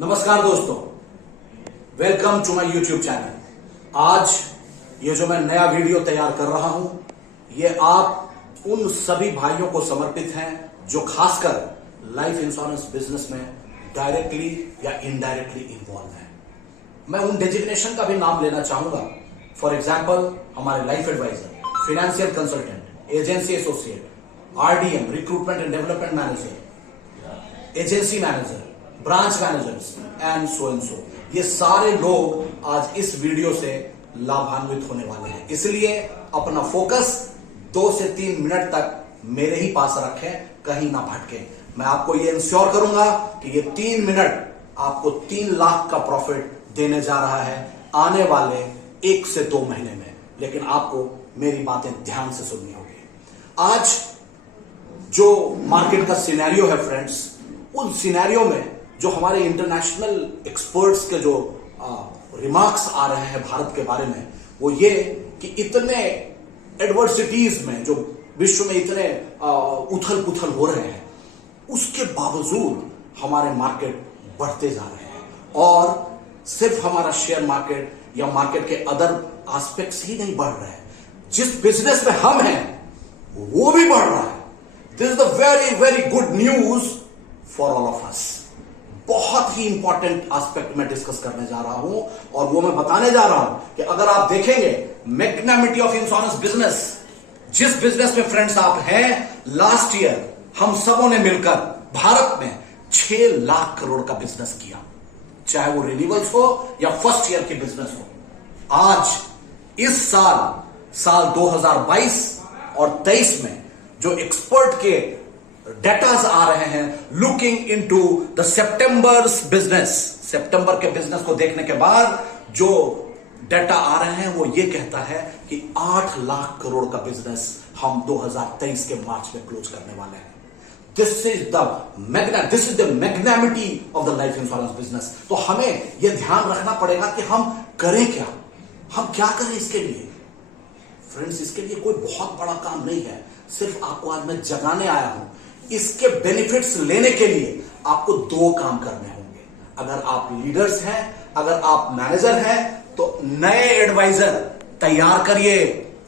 नमस्कार दोस्तों, welcome to my YouTube channel. आज ये जो मैं नया वीडियो तैयार कर रहा हूं, ये आप उन सभी भाइयों को समर्पित हैं जो खासकर लाइफ इंश्योरेंस बिजनेस में डायरेक्टली या इनडायरेक्टली इन्वॉल्व हैं। मैं उन डेजिग्नेशन का भी नाम लेना चाहूंगा। फॉर एग्जाम्पल, हमारे life advisor, financial consultant, agency associate, RDM, recruitment and development manager, agency manager, branch managers and so. ये सारे लोग आज इस वीडियो से लाभान्वित होने वाले हैं, इसलिए अपना फोकस 2 से 3 मिनट तक मेरे ही पास रखें, कहीं ना भटके। मैं आपको ये इंश्योर करूंगा कि ये 3 मिनट आपको 3 लाख का प्रॉफिट देने जा रहा है आने वाले 1 से 2 महीने में। लेकिन आपको मेरी बातें ध्यान से सुननी होगी। आज जो मार्केट का सिनेरियो है फ्रेंड्स, उन सिनेरियो में जो हमारे इंटरनेशनल एक्सपर्ट्स के जो रिमार्क्स आ रहे हैं भारत के बारे में, वो ये कि इतने एडवर्सिटीज में, जो विश्व में इतने उथल पुथल हो रहे हैं, उसके बावजूद हमारे मार्केट बढ़ते जा रहे हैं। और सिर्फ हमारा शेयर मार्केट या मार्केट के अदर एस्पेक्ट्स ही नहीं बढ़ रहे हैं, जिस बिजनेस में हम हैं वो भी बढ़ रहा है। This is the very very good news for all of us. बहुत ही इंपॉर्टेंट एस्पेक्ट में डिस्कस करने जा रहा हूं, और वो मैं बताने जा रहा हूं कि अगर आप देखेंगे मैग्नामिटी ऑफ इंश्योरेंस बिजनेस, जिस बिजनेस में फ्रेंड्स आप हैं, लास्ट ईयर हम सबों ने मिलकर भारत में 6 लाख करोड़ का बिजनेस किया, चाहे वो रिन्यूअल्स हो या फर्स्ट ईयर की बिजनेस हो। आज इस साल 2022 और 23 में जो एक्सपर्ट के डेटास आ रहे हैं, लुकिंग इनटू द सितंबर्स बिजनेस, सितंबर के बिजनेस को देखने के बाद जो डेटा आ रहे हैं वो ये कहता है कि 8 लाख करोड़ का बिजनेस हम 2023 के मार्च में क्लोज करने वाले हैं। This is the magnanimity of the life insurance business. तो हमें यह ध्यान रखना पड़ेगा कि हम करें क्या, हम क्या करें इसके लिए। फ्रेंड्स, इसके लिए कोई बहुत बड़ा काम नहीं है, सिर्फ आपको आज मैं जगाने आया हूं। इसके बेनिफिट्स लेने के लिए आपको 2 काम करने होंगे। अगर आप लीडर्स हैं, अगर आप मैनेजर हैं, तो नए एडवाइजर तैयार करिए,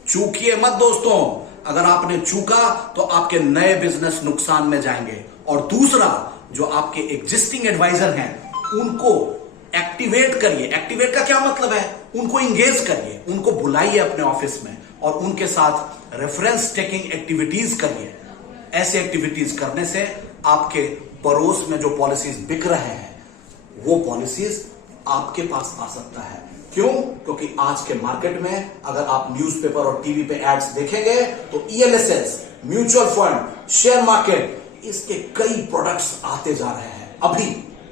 चूकिए मत दोस्तों। अगर आपने चूका तो आपके नए बिजनेस नुकसान में जाएंगे। और दूसरा, जो आपके एग्जिस्टिंग एडवाइजर हैं उनको एक्टिवेट करिए। एक्टिवेट का क्या मतलब है? उनको इंगेज करिए, उनको बुलाइए अपने ऑफिस में और उनके साथ रेफरेंस टेकिंग एक्टिविटीज करिए। ऐसे एक्टिविटीज करने से आपके पड़ोस में जो पॉलिसीज बिक रहे हैं वो पॉलिसीज आपके पास आ सकता है। क्यों? क्योंकि आज के मार्केट में अगर आप न्यूज़पेपर और टीवी पे एड्स देखेंगे तो ELSS, mutual fund, share market, इसके कई प्रोडक्ट्स आते जा रहे हैं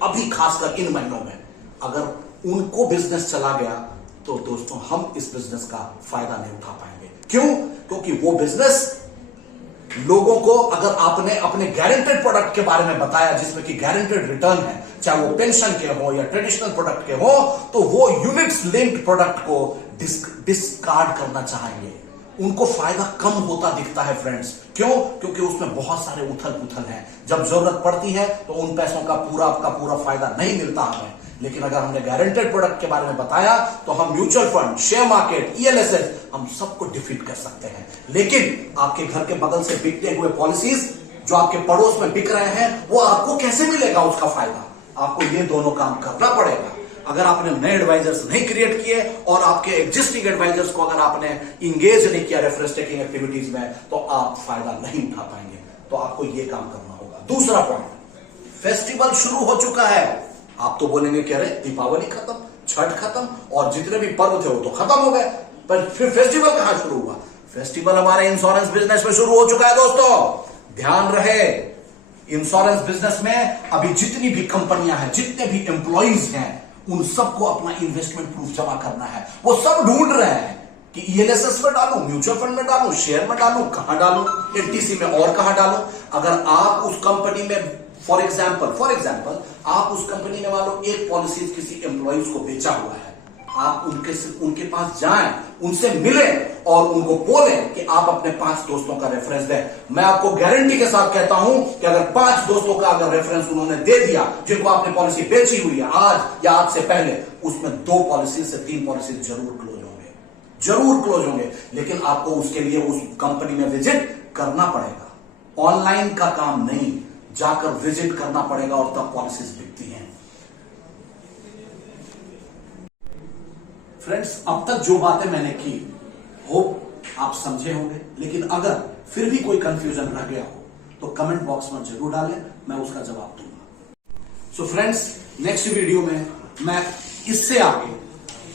अभी खासकर इन महीनों में। अगर उनको बिजनेस चला गया तो दोस्तों हम इस बिजनेस का फायदा नहीं उठा पाएंगे। क्यों? क्योंकि वो बिजनेस लोगों को, अगर आपने अपने गारंटेड प्रोडक्ट के बारे में बताया जिसमें कि गारंटेड रिटर्न है, चाहे वो पेंशन के हो या ट्रेडिशनल प्रोडक्ट के हो, तो वो यूनिट्स लिंक्ड प्रोडक्ट को डिस्कार्ड करना चाहेंगे। उनको फायदा कम होता दिखता है फ्रेंड्स। क्यों? क्योंकि उसमें बहुत सारे उथल पुथल हैं। जब जरूरत पड़ती है तो उन पैसों का पूरा फायदा नहीं मिलता हमें। लेकिन अगर हमने गारंटेड प्रोडक्ट के बारे में बताया तो हम mutual fund, share market, ELSS, हम सबको डिफीट कर सकते हैं। लेकिन आपके घर के बगल से बिकते हुए पॉलिसीज जो आपके पड़ोस में बिक रहे हैं, वो आपको कैसे मिलेगा उसका फायदा? आपको ये दोनों काम करना पड़ेगा। अगर आपने नए एडवाइजर्स नहीं क्रिएट किए और आपके एग्जिस्टिंग एडवाइजर्स को अगर आपने इंगेज नहीं किया रेफरेंस टेकिंग एक्टिविटीज में, तो आप फायदा नहीं उठा पाएंगे। तो आपको ये काम करना होगा। दूसरा पॉइंट, फेस्टिवल शुरू हो चुका है। आप तो बोलेंगे कि अरे दीपावली खत्म, छठ खत्म और जितने भी पर्व थे वो तो खत्म हो गए, पर फिर फेस्टिवल कहां शुरू हुआ? फेस्टिवल हमारे इंश्योरेंस बिजनेस में शुरू हो चुका है दोस्तों। ध्यान रहे, इंश्योरेंस बिजनेस में अभी जितनी भी कंपनियां हैं, जितने भी एम्प्लॉइज हैं, उन सबको अपना इन्वेस्टमेंट प्रूफ जमा करना है। वो सब ढूंढ रहे हैं कि ईएलएसएस में डालूं, म्यूचुअल फंड में डालूं, शेयर में डालूं, कहां डालूं, एलटीसी में और कहां डालूं। अगर आप उस कंपनी में फॉर एग्जाम्पल आप उस कंपनी ने मान लो एक पॉलिसी किसी एम्प्लॉइज को बेचा हुआ है, आप उनके पास जाएं, उनसे मिलें और उनको बोलें कि आप अपने 5 दोस्तों का रेफरेंस दें। मैं आपको गारंटी के साथ कहता हूं कि अगर 5 दोस्तों का अगर रेफरेंस उन्होंने दे दिया, जिनको आपने पॉलिसी बेची हुई है आज या आज से पहले, उसमें 2 पॉलिसी से 3 पॉलिसी जरूर क्लोज होंगे। लेकिन आपको उसके लिए उस कंपनी में विजिट करना पड़ेगा। ऑनलाइन का काम नहीं, जाकर विजिट करना पड़ेगा और तब पॉलिसीज बिकती हैं। फ्रेंड्स, अब तक जो बातें मैंने की, होप आप समझे होंगे। लेकिन अगर फिर भी कोई कंफ्यूजन रह गया हो तो कमेंट बॉक्स में जरूर डालें, मैं उसका जवाब दूंगा। सो फ्रेंड्स, नेक्स्ट वीडियो में मैं इससे आगे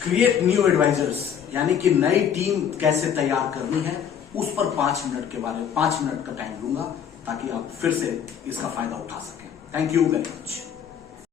क्रिएट न्यू एडवाइजर्स यानी कि नई टीम कैसे तैयार करनी है, उस पर 5 मिनट का टाइम लूंगा ताकि आप फिर से इसका फायदा उठा सकें। Thank you very much.